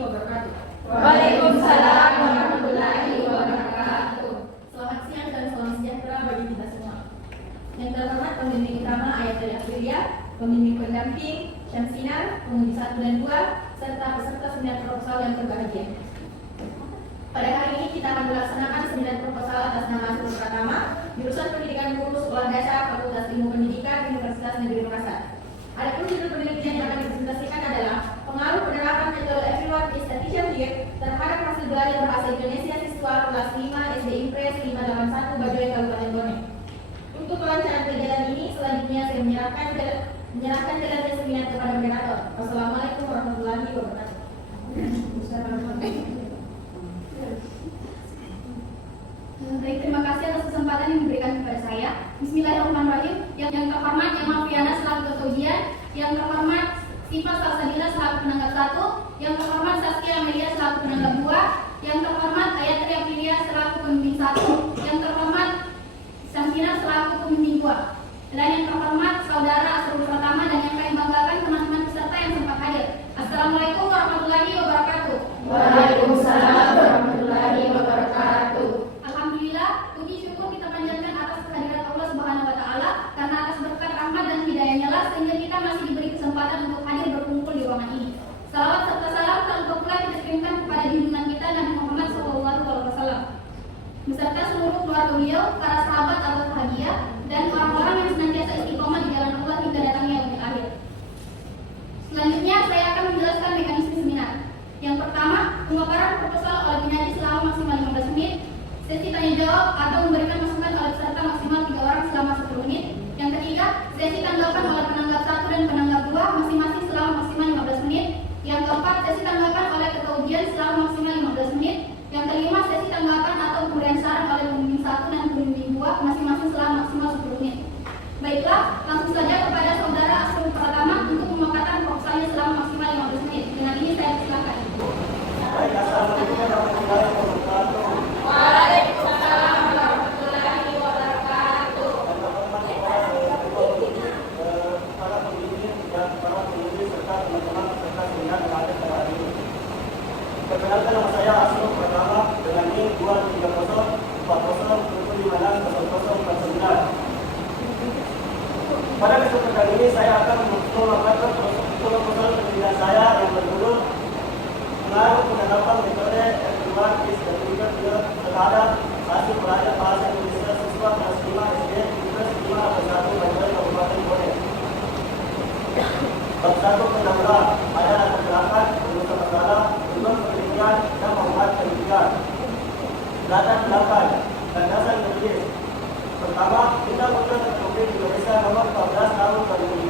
wabarakatuh. Waalaikumsalam warahmatullahi wabarakatuh. Selamat siang dan salam sejahtera bagi kita semua. Yang terhormat pembimbing utama Ayat dari Aprilia, pembimbing pendamping Syamsinar, penguji 1 dan 2, serta peserta seminar proposal yang berbahagia. Pada hari ini kita akan melaksanakan seminar proposal atas nama Asrul Pratama, jurusan Pendidikan Guru Sekolah Dasar Fakultas Ilmu Pendidikan Universitas Negeri Makassar. Adapun judul penelitian yang akan dipresentasikan adalah pengaruh penerapan metode Everyone is a Teacher Here terhadap hasil belajar bahasa Indonesia siswa kelas 5 SD Impres 581 Bajoy Kabupaten Bone. Untuk pelancaran kegiatan ini, selanjutnya saya menyerahkan jalannya seminar kepada moderator. Wassalamualaikum warahmatullahi wabarakatuh. Baik, terima kasih atas kesempatan yang diberikan kepada saya. Bismillahirrahmanirrahim. Yang terhormat Yang Mafiana selaku ketua ujian, yang terhormat Siva Salsabila selaku penanggap 1, yang terhormat Saskia Amelia selaku penanggap 2, yang terhormat Ayatri Aprilia selaku pembimbing 1, yang terhormat Samsina selaku pembimbing 2, dan yang terhormat Saudara Asrul Pratama dan yang kami banggakan teman-teman peserta yang sempat hadir. Assalamualaikum warahmatullahi wabarakatuh. Waalaikumsalam warahmatullahi wabarakatuh. Alhamdulillah, puji syukur kita panjatkan atas kehadiran Allah Subhanahu wa taala karena atas berkat rahmat dan hidayahnya lah sehingga kita masih diberi kesempatan untuk hadir berkumpul di ruangan ini. Salawat serta salam tanpa pula kita kirimkan kepada junjungan kita Nabi Muhammad SAW beserta seluruh keluarga beliau, para sahabat atau bahagia, dan orang-orang yang senantiasa istiqomah di jalan Allah hingga datangnya yaumil akhir. Selanjutnya saya akan menjelaskan mekanisme seminar. Yang pertama, pemaparan proposal oleh penyaji selama maksimal 15 menit. Sesi tanya jawab atau memberikan masukan oleh peserta maksimal 3 orang selama 10 menit. Yang ketiga, sesi tanggapan oleh penanggap 1 dan penanggap 2 masing-masing selama maksimal 15 menit. Yang keempat, sesi tanggapan oleh ketua ujian selama maksimal 15 menit. Yang kelima, sesi tanggapan atau pemberian saran oleh pembimbing 1 dan pembimbing 2 masing-masing selama maksimal 10 menit. Baiklah, langsung saja kepada Saudara Asrul Pratama untuk memaparkan proposalnya selama maksimal 15 menit. Dengan ini saya persilakan. Baik, assalamualaikum warahmatullahi wabarakatuh. Waalaikumsalam warahmatullahi wabarakatuh. Para pembimbing dan para pembimbing serta teman-teman peserta seminar yang ada pada hari ini. Perkenalkan, nama saya Asrul Pratama dengan NIM 2304070560049. Pada kesempatan ini saya akan memaparkan proposal penelitian saya yang berjudul pengaruh penerapan metode Everyone is a Teacher Here terhadap hasil belajar bahasa Indonesia siswa kelas 5 SD Impres 581 Bajoy Kabupaten Bone. Bab 1 pendahuluan pada latar belakang rujukan masalah belum penelitian dan penguat pendidikan. Latar belakang dan dasar menulis. Pertama, Undang-Undang Republik Indonesia Nomor 14 Tahun 2005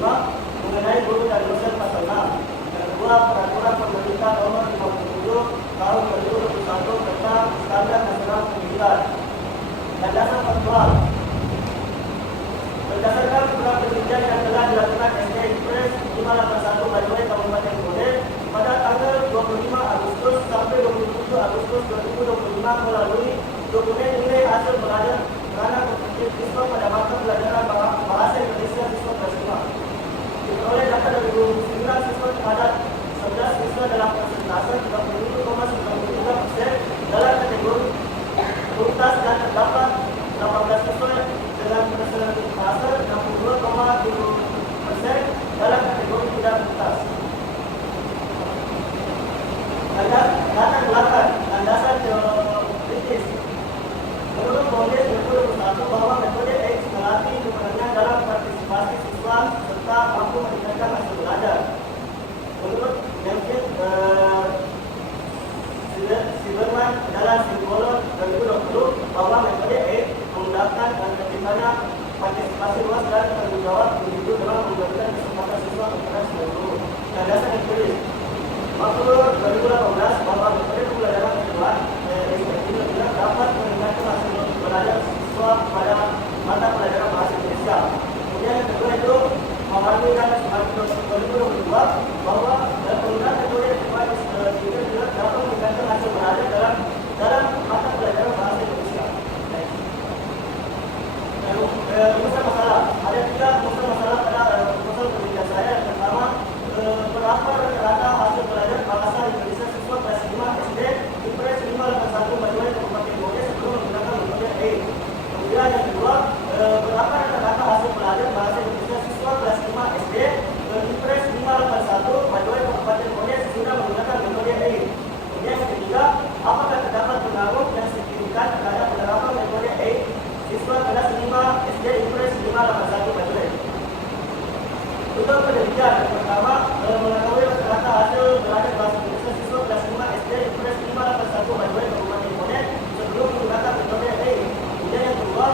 mengenai guru dan dosen pasal 6. Yang kedua, Peraturan Pemerintah Nomor 57 Tahun 2021 tentang Standar Nasional Pendidikan. Dan dasar faktual. Berdasarkan program penelitian yang telah dilakukan SD Impres 581 Bajoy Kabupaten Bone pada tanggal 25 Agustus sampai 27 Agustus 2025 melalui dokumen nilai hasil belajar anak siswa pada mata pelajaran bahasa Indonesia siswa kelas 5. Diperoleh data dari 29 siswa terhadap 11 siswa dalam persentase 37,93% dalam kategori tuntas dan terdapat 18 siswa dengan persentase 62,7% dalam kategori tidak tuntas. Latar belakang dan dasar teoritis. Menurut Kongres 2021 bahwa metode X melatih kemenangan dalam partisipasi siswa serta mampu meningkatkan hasil belajar. belajar bahasa Indonesia siswa kelas 5 SD Impres 581 Baduy Kabupaten Bonek sebelum menggunakan metode A. Kemudian yang kedua,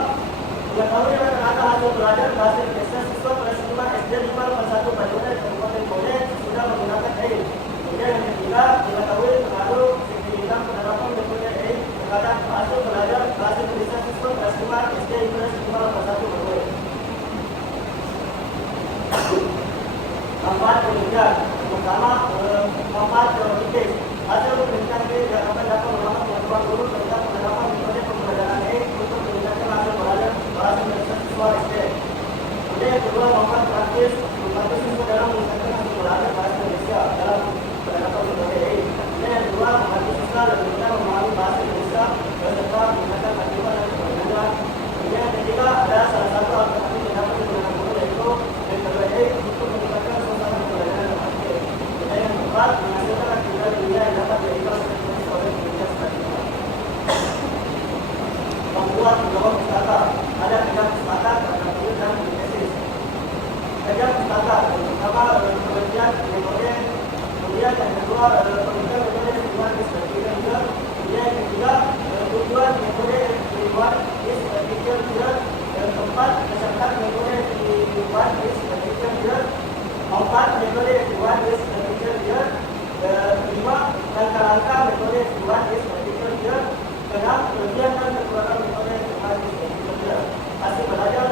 mengetahui rata-rata hasil belajar bahasa Indonesia siswa kelas 5 SD 581 Baduy Kabupaten Bonek sudah menggunakan A. Kemudian yang ketiga, mengetahui pengaruh signifikan penerapan metode A terhadap hasil belajar bahasa Indonesia siswa kelas 5 SD Impres 581 Baduy. Manfaat penelitian. Pertama, manfaat teoritis. Hasil penelitian ini dapat mengembangkan pengetahuan guru tentang penerapan metode pembelajaran A untuk meningkatkan hasil belajar bahasa Indonesia siswa SD. Kemudian yang kedua, manfaat praktis membantu siswa dalam meningkatkan hasil belajar bahasa Indonesia dalam penerapan metode A. Kemudian yang kedua, membantu siswa lebih mudah memahami bahasa Indonesia serta meningkatkan kehidupan dan keberagaman. Kemudian yang ketiga, ada salah satu alternatif yang dapat digunakan guru yaitu metode A untuk meningkatkan suasana pembelajaran yang aktif. Kemudian yang keempat, menghasilkan aktivitas dunia yang dapat dilakukan oleh penelitian statistik. Membuat pedoman pustaka. Ada 3 pustaka terhadap guru dan tesis. 3 pustaka. Yang pertama, penelitian metode. Kemudian yang kedua, penelitian metode tujuan strategi. Kemudian yang ketiga, tujuan metode tujuan strategi. Yang keempat, kesertaan metode tujuan strategi. 4 metode tujuan strategi. 5 langkah-langkah metode tujuan strategi. 6 kelebihan dan kekurangan metode tujuan strategi. Hasil belajar.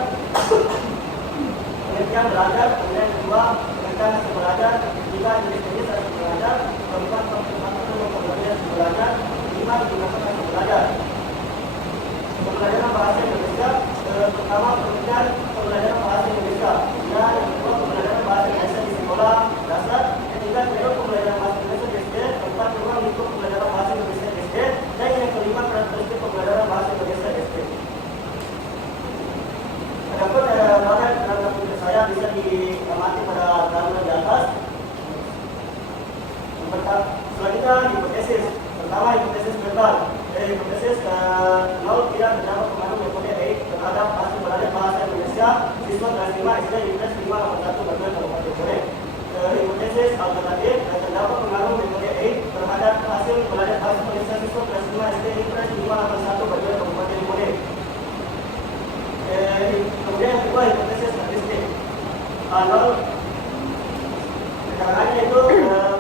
Penelitian belajar. Kemudian kedua, penelitian hasil belajar. 3 jenis-jenis hasil belajar. 4 perkembangan pembelajaran hasil belajar. 5 digunakan hasil belajar. Pembelajaran bahasa Indonesia. Pertama, penelitian pembelajaran bahasa Indonesia. Dan yang kedua, pembelajaran bahasa Indonesia di sekolah dasar. Ketiga, periode pembelajaran bahasa Indonesia di SD. Keempat, ruang lingkup pembelajaran bahasa Indonesia di SD. Dan yang kelima, karakteristik pembelajaran bahasa Indonesia di SD. Adapun bahan terhadap tugas saya bisa diamati pada gambar di atas. Selanjutnya, hipotesis. Pertama, hipotesis verbal. Hipotesis laut tidak terdapat pengaruh metode A terhadap hasil belajar bahasa Indonesia siswa kelas 5 SD Impres 581 Baduy Kabupaten Bonek. Hipotesis alternatif terdapat pengaruh metode A terhadap hasil belajar bahasa Indonesia siswa kelas 5 SD Impres 581 Baduy Kabupaten Bonek. Kemudian yang kedua, hipotesis statistik. Lalu keterangannya itu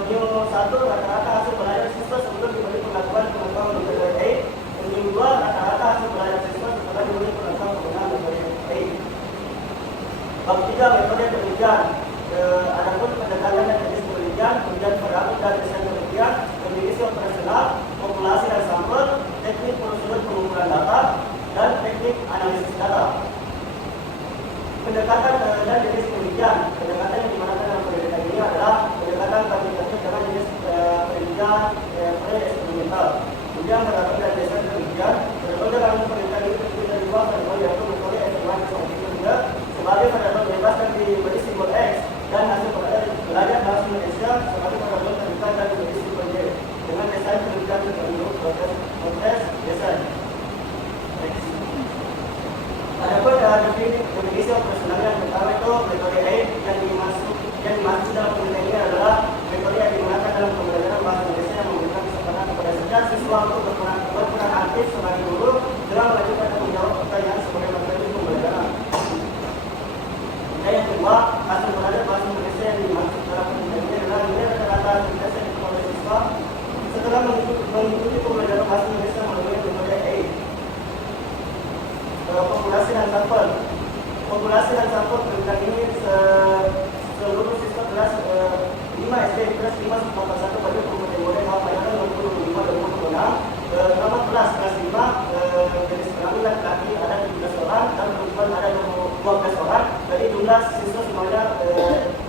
mu1 rata-rata hasil belajar siswa sebelum diberi pengakuan pengetahuan metode A. Mu2 rata-rata hasil belajar siswa setelah diberi pengakuan penggunaan metode A. Bab 3, metode penelitian. Adapun pendekatan dan teknis penelitian, kemudian parameter dan desain penelitian, definisi operasional, populasi dan sampel, teknik prosedur pengumpulan data, dan teknik analisis data. Pendekatan dan jenis penelitian. Pendekatan yang digunakan dalam penelitian ini adalah pendekatan kuantitatif dengan jenis penelitian eksperimental. Kemudian pendekatan dan desain penelitian. Metode dalam penelitian ini terdiri dari 2 kategori, yaitu metode S1 sebagai pendekatan bebas dan diberi simbol X, dan hasil belajar bahasa Indonesia sebagai pendekatan terbuka dan diberi simbol Y dengan desain penelitian tertentu proses desain. Adapun definisi operasional yang pertama itu metode A yang dimaksud dalam penelitian ini adalah metode yang digunakan dalam pembelajaran bahasa Indonesia yang memberikan kesempatan kepada setiap siswa untuk berperan aktif sebagai guru dalam melanjutkan dan menjawab pertanyaan sebagai materi pembelajaran. Dan yang kedua, hasil belajar bahasa Indonesia yang dimaksud dalam penelitian ini adalah nilai rata-rata aktivitas yang dilakukan oleh siswa setelah mengikuti pembelajaran bahasa Indonesia melalui metode A. Populasi dan sampel. Populasi dan sampel penelitian ini seluruh siswa kelas 5 SD Impres 581 Baduy Kabupaten Bonek pada 2005-2006. Nama kelas 5 jenis kelamin laki-laki ada 17 orang dan perempuan ada 12 orang. Jadi jumlah siswa semuanya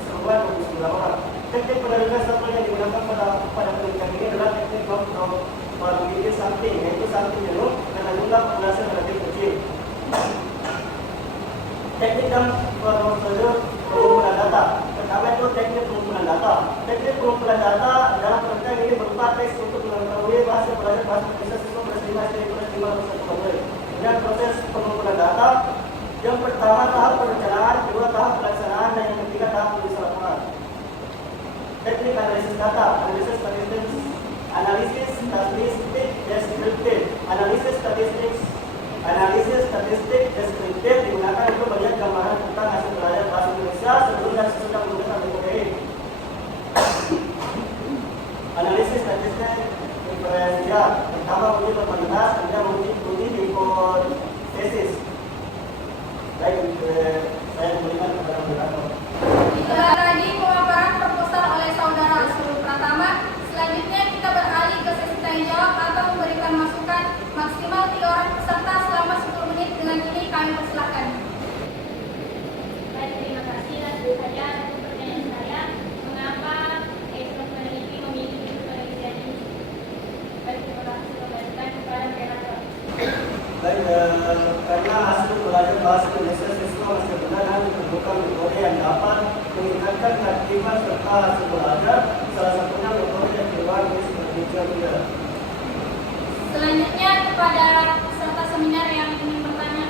semuanya 29 orang. Teknik penelitian sampel yang digunakan pada penelitian ini adalah teknik probability sampling, yaitu sampling jenuh dengan jumlah populasi relatif kecil. Teknik dan prosedur pengumpulan data. Pertama itu teknik pengumpulan data. Teknik pengumpulan data dalam penelitian ini berupa teks untuk mengetahui bahasa belajar bahasa Indonesia siswa kelas 5 SD Impres 581 Baduy. Kemudian proses pengumpulan data. Yang pertama tahap perencanaan, kedua tahap pelaksanaan, dan yang ketiga tahap penulisan laporan. Teknik analisis data. Analisis statistik deskriptif digunakan untuk melihat gambaran tentang hasil belajar bahasa Indonesia sebelum dan sesudah menggunakan metode. Analisis statistik inferensial. Pertama, uji berpendapat, kemudian uji hipotesis. Baik, saya memberikan kepada moderator. Itulah tadi pemaparan proposal oleh saudara Asrul Pratama. Selanjutnya kita beralih ke sesi tanya jawab atau memberikan masukan maksimal 3 orang peserta selama 10 menit. Dengan ini kami persilahkan. Baik, terima kasih. Langsung saja untuk pertanyaan saya, mengapa ekspert peneliti memilih penelitian ini? Baik, terima kasih kembalikan kepada moderator. Baik, karena hasil belajar bahasa Indonesia siswa masih benar dan ditemukan metode yang dapat meningkatkan keaktifan serta hasil belajar, salah satunya metode yang keluar di seperti Selanjutnya kepada peserta seminar yang ingin bertanya.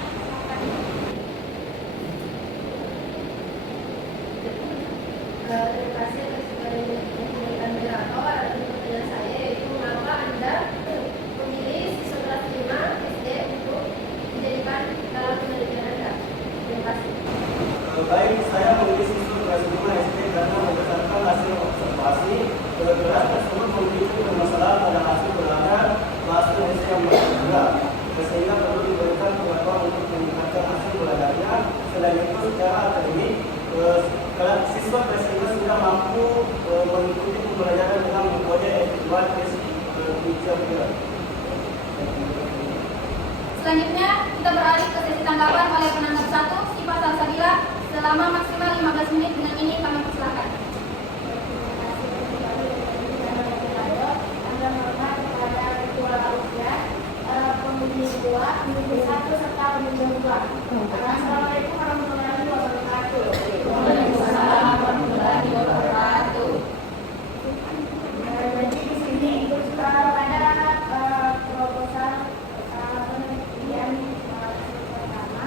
Terima kasih atas penjelasan moderator. Ada pertanyaan saya yaitu mengapa Anda memilih siswa kelas 5 SD untuk dijadikan dalam penelitian Anda? Terima kasih. Baik, saya memilih siswa kelas 5 SD karena berdasarkan hasil observasi, kelas tersebut memiliki permasalahan pada hasil belajar bahasa Indonesia yang berbeda, sehingga perlu diberikan pengetahuan untuk meningkatkan hasil belajarnya. Selain itu, secara akademik, siswa kelas 5 sudah mampu mengikuti pembelajaran dengan metode evaluasi kebijakan. Selanjutnya kita beralih ke sesi tanggapan oleh penanggap 1 Sifat Salsabila selama maksimal 15 menit. Dengan ini kami persilahkan. Anda hormat kepada Ketua Ujian, pembimbing 2, pembimbing 1 serta pembimbing 2. Assalamualaikum warahmatullahi wabarakatuh. Waalaikumsalam warahmatullahi wabarakatuh. Jadi di sini pada proposal penelitian pertama,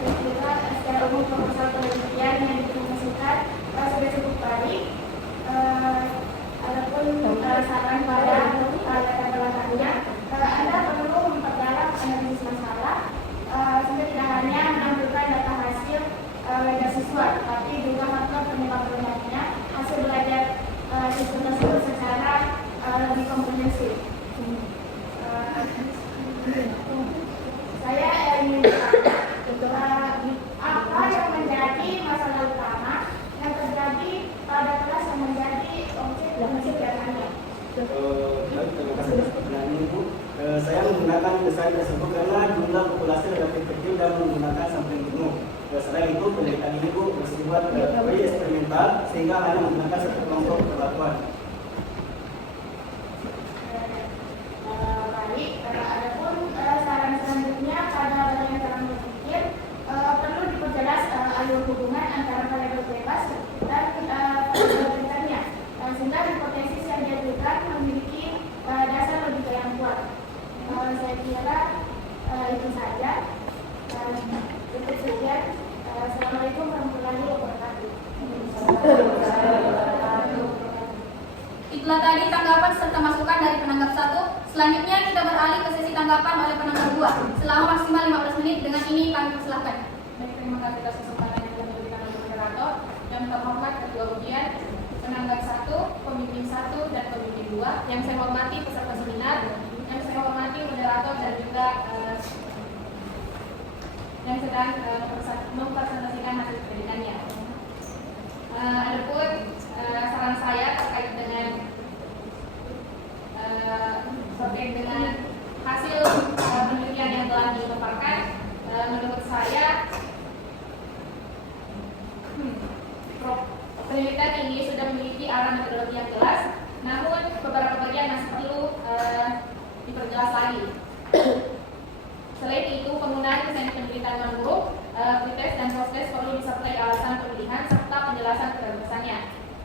saya kira secara umum proposal penelitian yang dipromosikan sudah cukup baik. Adapun saran pada latar belakangnya, Anda perlu memperdalam analisis masalah sehingga tidak hanya menampilkan data hasil belajar siswa, tetapi juga faktor penyebab-penyebabnya hasil belajar siswa tersebut secara lebih komprehensif. Saya ingin bertanya, apa yang menjadi masalah utama yang terjadi pada kelas yang menjadi objek kegiatannya? Terima kasih atas pertanyaan ini, Bu. Saya menggunakan desain tersebut karena jumlah populasi relatif kecil dan menggunakan sampling penuh. Selain itu, penelitian ini, Bu, bersifat eksperimental sehingga hanya menggunakan satu kelompok perlakuan. Baik, adapun saran selanjutnya pada bagian cara berpikir perlu diperjelas alur hubungan antara variabel bebas dan variabel kriteria, sehingga hipotesis yang diajukan memiliki dasar logika yang kuat. Saya kira itu saja. Cukup sekian. Assalamualaikum warahmatullahi wabarakatuh. Itulah tadi tanggapan serta masukan dari penanggap 1. Selanjutnya kita beralih ke sesi tanggapan oleh penanggap 2 selama maksimal 15 menit. Dengan ini kami persilahkan. Baik, terima kasih atas kesempatan yang telah diberikan oleh moderator. Yang terhormat Ketua Ujian, penanggap 1, pembimbing 1 dan pembimbing 2. Yang saya hormati peserta seminar, yang saya hormati moderator dan juga yang sedang mempresentasikan hasil pendidikannya. Adapun saran saya terkait dengan hasil penelitian yang telah dipaparkan, menurut saya penelitian ini sudah memiliki arah metodologi yang jelas, namun beberapa bagian masih perlu diperjelas lagi. Selain itu, penggunaan desain penelitian non-group, pretest dan post-test perlu disertai alasan pemilihan serta penjelasan keterbatasannya.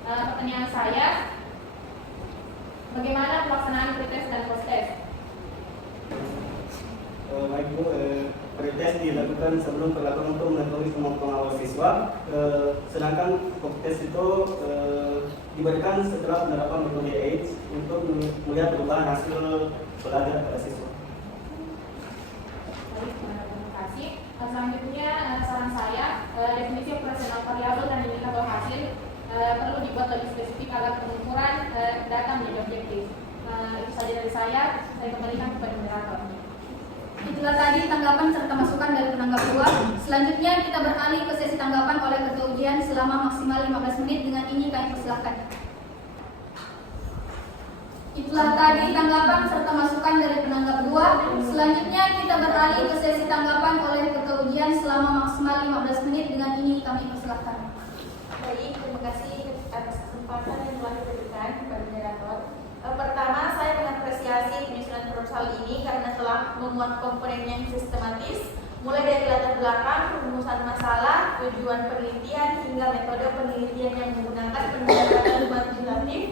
Pertanyaan saya, bagaimana pelaksanaan pretest dan post-test? Baik, Bu, pretest dilakukan sebelum perlakuan untuk mengetahui kemampuan awal siswa, sedangkan post-test itu diberikan setelah penerapan metode AIDS untuk melihat perubahan hasil belajar pada siswa. Baik, terima kasih. Selanjutnya saran saya, definisi operasional variabel dan indikator hasil perlu dibuat lebih spesifik agar pengukuran data menjadi objektif. Itu saja dari saya kembalikan kepada moderator. Itulah tadi tanggapan serta masukan dari penanggap 2. Selanjutnya kita beralih ke sesi tanggapan oleh ketua ujian selama maksimal 15 menit. Dengan ini kami persilahkan. Itulah tadi tanggapan serta masukan dari penanggap 2. Selanjutnya kita beralih ke sesi tanggapan oleh ketua ujian selama maksimal 15 menit. Dengan ini kami persilahkan. Baik, terima kasih atas kesempatan yang telah diberikan kepada moderator. Pertama, saya mengapresiasi penyusunan proposal ini karena telah memuat komponen yang sistematis, mulai dari latar belakang, rumusan masalah, tujuan penelitian, hingga metode penelitian yang menggunakan pendekatan kuantitatif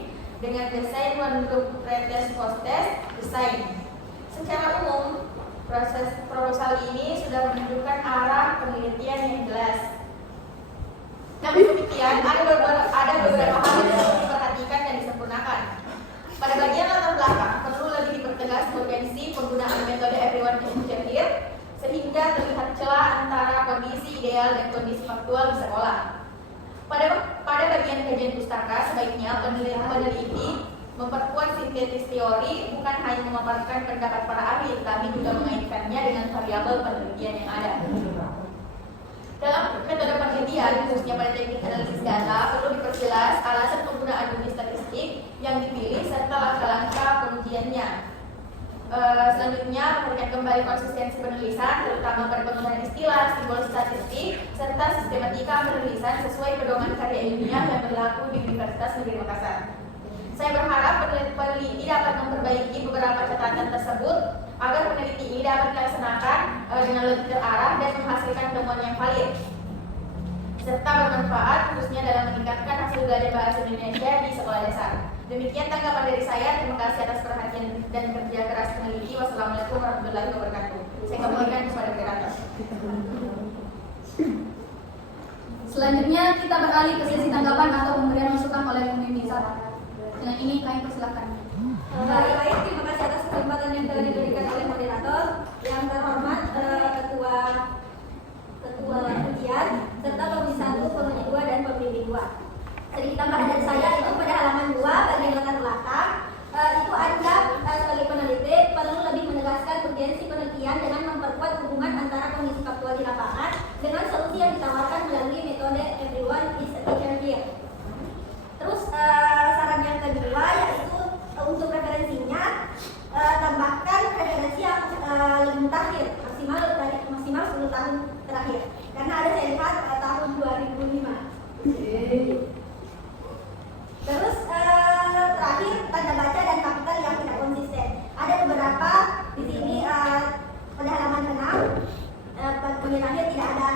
dengan desain one group pretest post test design. Secara umum, proses proposal ini sudah menunjukkan arah penelitian yang jelas. Namun demikian, ada beberapa hal yang harus diperhatikan dan disempurnakan. Pada bagian latar belakang, perlu lagi dipertegas potensi penggunaan metode everyone is teacher here, sehingga terlihat celah antara kondisi ideal dan kondisi faktual di sekolah. Pada bagian kajian pustaka, sebaiknya peneliti memperkuat sintetis teori, bukan hanya memaparkan pendapat para ahli, tapi juga mengaitkannya dengan variabel penelitian yang ada. Dalam metode penelitian, khususnya pada teknik analisis data, perlu diperjelas alasan penggunaan unit statistik yang dipilih serta langkah-langkah pengujiannya. Selanjutnya, memberikan kembali konsistensi penulisan, terutama pada penggunaan istilah, simbol statistik, serta sistematika penulisan sesuai pedoman karya ilmiah yang berlaku di Universitas Negeri Makassar. Saya berharap peneliti dapat memperbaiki beberapa catatan tersebut agar peneliti ini dapat dilaksanakan dengan lebih terarah dan menghasilkan temuan yang valid serta bermanfaat khususnya dalam meningkatkan hasil belajar bahasa Indonesia di sekolah dasar. Demikian tanggapan dari saya. Terima kasih atas perhatian dan kerja keras peneliti. Wassalamualaikum warahmatullahi wabarakatuh. Saya kembalikan kepada moderator. Selanjutnya kita beralih ke sesi tanggapan atau pemberian masukan oleh pembimbing sarana. Dengan ini kami persilakan. Baik, terima kasih atas kesempatan yang telah diberikan oleh moderator. Yang terhormat ketua ujian serta komisi 1, komisi 2 dan pembimbing 2. Sedikit tambahan dari saya itu pada halaman 2 bagian latar belakang itu Anda sebagai peneliti perlu lebih menegaskan urgensi penelitian dengan memperkuat hubungan antara kondisi faktual di lapangan dengan solusi yang ditawarkan melalui metode everyone is a teacher here. Terus saran yang kedua yaitu untuk referensinya tambahkan referensi yang lebih mutakhir maksimal 10 tahun terakhir karena ada saya lihat tahun 2005. Terus terakhir tanda baca dan kapital yang tidak konsisten. Ada beberapa di sini pada halaman 6 bagian akhir tidak ada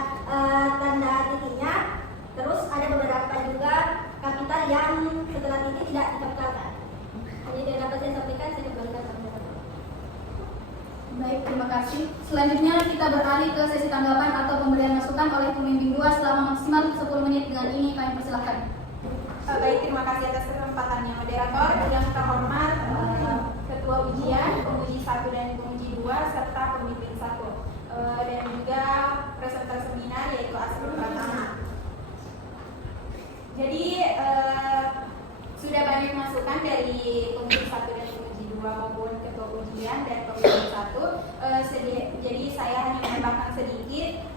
tanda titiknya. Terus ada beberapa juga kapital yang setelah titik tidak dikapitalkan. Hanya yang dapat saya sampaikan, saya kembalikan kepada moderator. Baik, terima kasih. Selanjutnya kita beralih ke sesi tanggapan atau pemberian masukan oleh pembimbing 2 selama maksimal 10 menit. Dengan ini kami persilahkan. Baik, terima kasih atas kesempatannya moderator. Yang terhormat ketua ujian, penguji 1 dan penguji 2 serta pembimbing 1 dan juga presenter seminar yaitu Asrul Pratama. Jadi sudah banyak masukan dari penguji 1 dan penguji 2 maupun ketua ujian dan pembimbing 1. Jadi saya hanya menambahkan sedikit.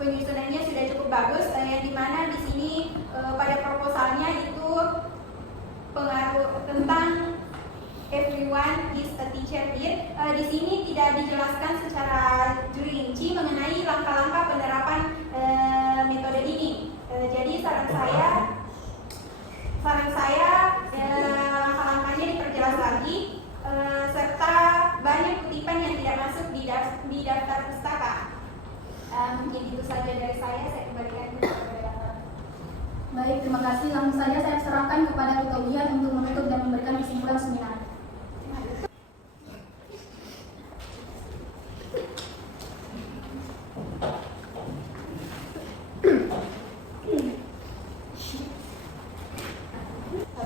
Penyusunannya sudah cukup bagus, yang dimana di sini pada proposalnya itu pengaruh tentang everyone is a teacher here. Di sini tidak dijelaskan secara rinci mengenai langkah-langkah penerapan metode ini. Jadi saran saya langkah-langkahnya diperjelas lagi, serta banyak kutipan yang tidak masuk di daftar pustaka. Mungkin itu saja dari saya kembalikan kepada moderator. Baik, terima kasih. Langsung saja saya serahkan kepada ketua ujian untuk menutup dan memberikan kesimpulan seminar.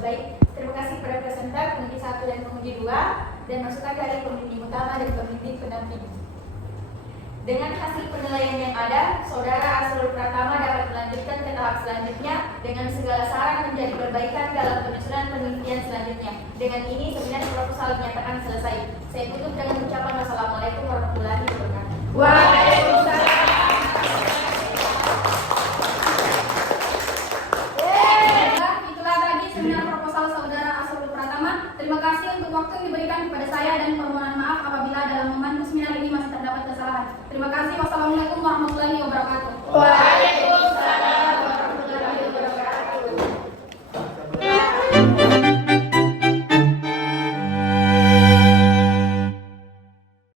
Baik, terima kasih kepada presenter penguji 1 dan penguji 2. dan masukan dari pembimbing utama dan pembimbing pendamping. Dengan hasil penilaian yang ada, Saudara Asrul Pratama dapat melanjutkan ke tahap selanjutnya dengan segala saran menjadi perbaikan dalam penyusunan penelitian selanjutnya. Dengan ini, seminar proposal dinyatakan selesai. Saya tutup dengan ucapan wassalamualaikum warahmatullahi wabarakatuh. Waalaikumsalam. Itulah tadi seminar proposal Saudara Asrul Pratama. Terima kasih untuk waktu yang diberikan kepada saya dan permohonan maaf apabila dalam memandu seminar ini masih terdapat kesalahan. Terima kasih. Wassalamualaikum warahmatullahi wabarakatuh. Waalaikumsalam.